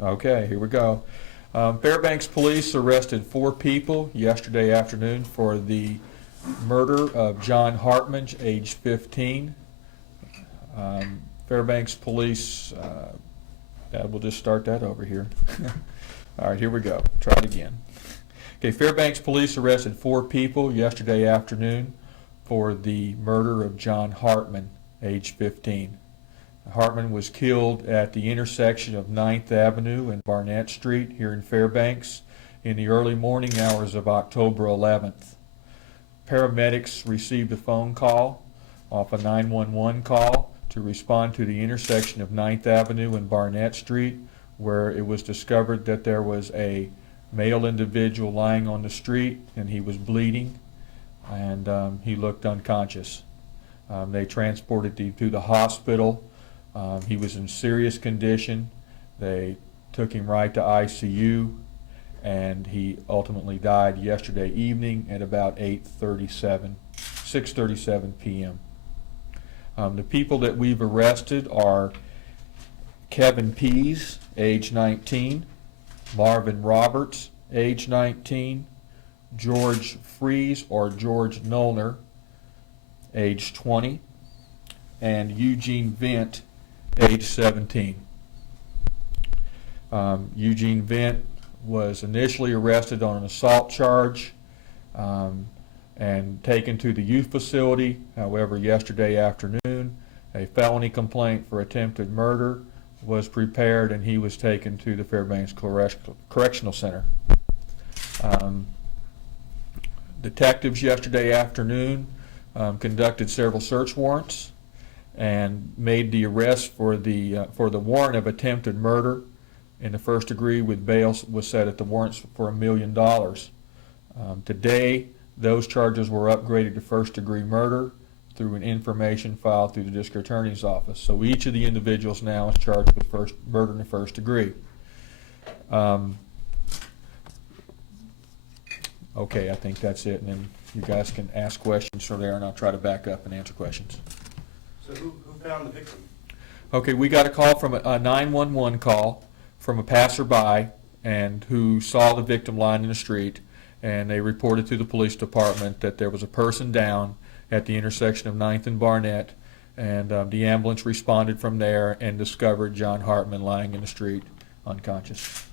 Okay, here we go. Fairbanks Police arrested 4 people yesterday afternoon for the murder of John Hartman, age 15. Fairbanks Police, we'll just start that over here. All right, here we go. Try it again. Okay, Fairbanks Police arrested 4 people yesterday afternoon for the murder of John Hartman, age 15. Hartman was killed at the intersection of 9th Avenue and Barnett Street here in Fairbanks in the early morning hours of October 11th. Paramedics received a phone call off a 911 call to respond to the intersection of 9th Avenue and Barnett Street, where it was discovered that there was a male individual lying on the street and he was bleeding and he looked unconscious. They transported him to the hospital. He was in serious condition. They took him right to ICU, and he ultimately died yesterday evening at about 6:37 p.m. The people that we've arrested are Kevin Pease, age 19, Marvin Roberts, age 19, George Fries or George Nollner, age 20, and Eugene Vent, age 17. Eugene Vent was initially arrested on an assault charge and taken to the youth facility. However, yesterday afternoon, a felony complaint for attempted murder was prepared and he was taken to the Fairbanks Correctional Center. Detectives yesterday afternoon conducted several search warrants and made the arrest for the warrant of attempted murder in the first degree, with bail was set at the warrants for $1 million. Today, those charges were upgraded to first degree murder through an information filed through the district attorney's office. So each of the individuals now is charged with murder in the first degree. Okay, I think that's it, and then you guys can ask questions from there, and I'll try to back up and answer questions. So who found the victim? Okay, we got a call from a 911 call from a passerby and who saw the victim lying in the street, and they reported to the police department that there was a person down at the intersection of 9th and Barnett, and the ambulance responded from there and discovered John Hartman lying in the street unconscious.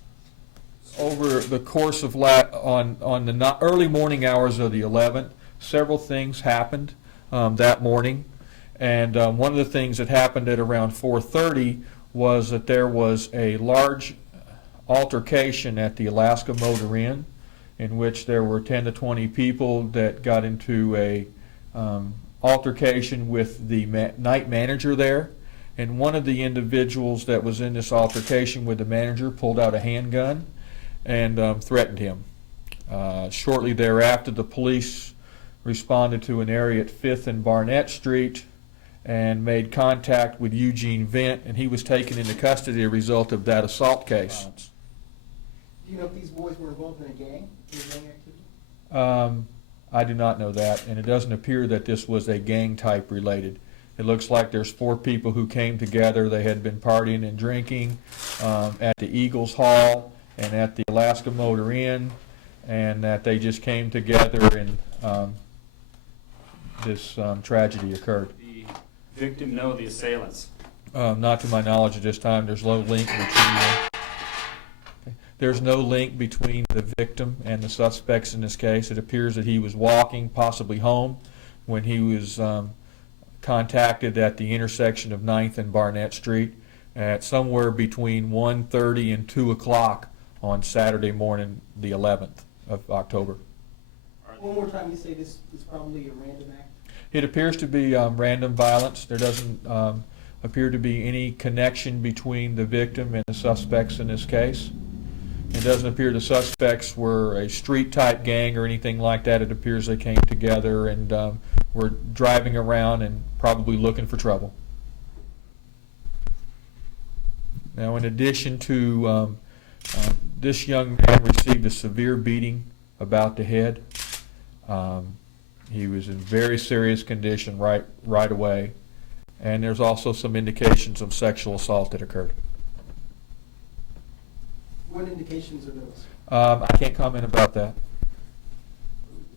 Over the course of on the early morning hours of the 11th, several things happened that morning. And one of the things that happened at around 4:30 was that there was a large altercation at the Alaskan Motor Inn, in which there were 10 to 20 people that got into a altercation with the night manager there. And one of the individuals that was in this altercation with the manager pulled out a handgun and threatened him. Shortly thereafter, the police responded to an area at 5th and Barnett Street and made contact with Eugene Vent, and he was taken into custody as a result of that assault case. Do you know if these boys were involved in a gang activity? I do not know that, and it doesn't appear that this was a gang type related. It looks like there's 4 people who came together. They had been partying and drinking at the Eagles Hall and at the Alaskan Motor Inn, and that they just came together and this tragedy occurred. The victim know the assailants? Not to my knowledge at this time. There's no link between There's no link between the victim and the suspects in this case. It appears that he was walking, possibly home, when he was contacted at the intersection of 9th and Barnett Street at somewhere between 1:30 and 2 o'clock on Saturday morning, the 11th of October. One more time, you say this is probably a random act? It appears to be random violence. There doesn't appear to be any connection between the victim and the suspects in this case. It doesn't appear the suspects were a street-type gang or anything like that. It appears they came together and were driving around and probably looking for trouble. Now, in addition to this young man received a severe beating about the head. He was in very serious condition right away, and there's also some indications of sexual assault that occurred. What indications are those? I can't comment about that.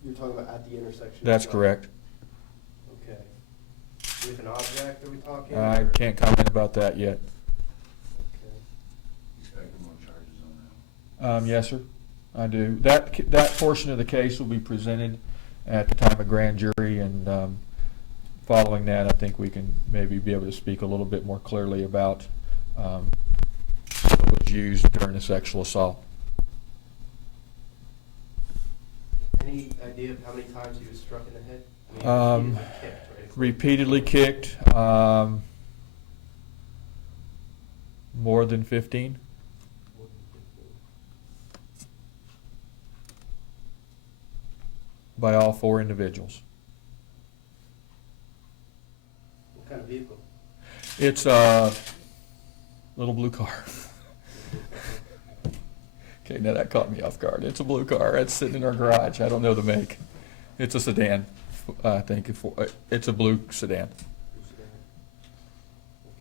You're talking about at the intersection? That's as well? correct. Okay. With an object, are we talking? I or- can't comment about that yet. Okay. Expect more charges on that. Yes, sir, I do. That portion of the case will be presented at the time of grand jury, and following that, I think we can maybe be able to speak a little bit more clearly about what was used during the sexual assault. Any idea of how many times he was struck in the head? I mean, Repeatedly kicked, more than 15. By all 4 individuals. What kind of vehicle? It's a little blue car. Okay, now that caught me off guard. It's a blue car. It's sitting in our garage. I don't know the make. It's a sedan, I think. It's a blue sedan.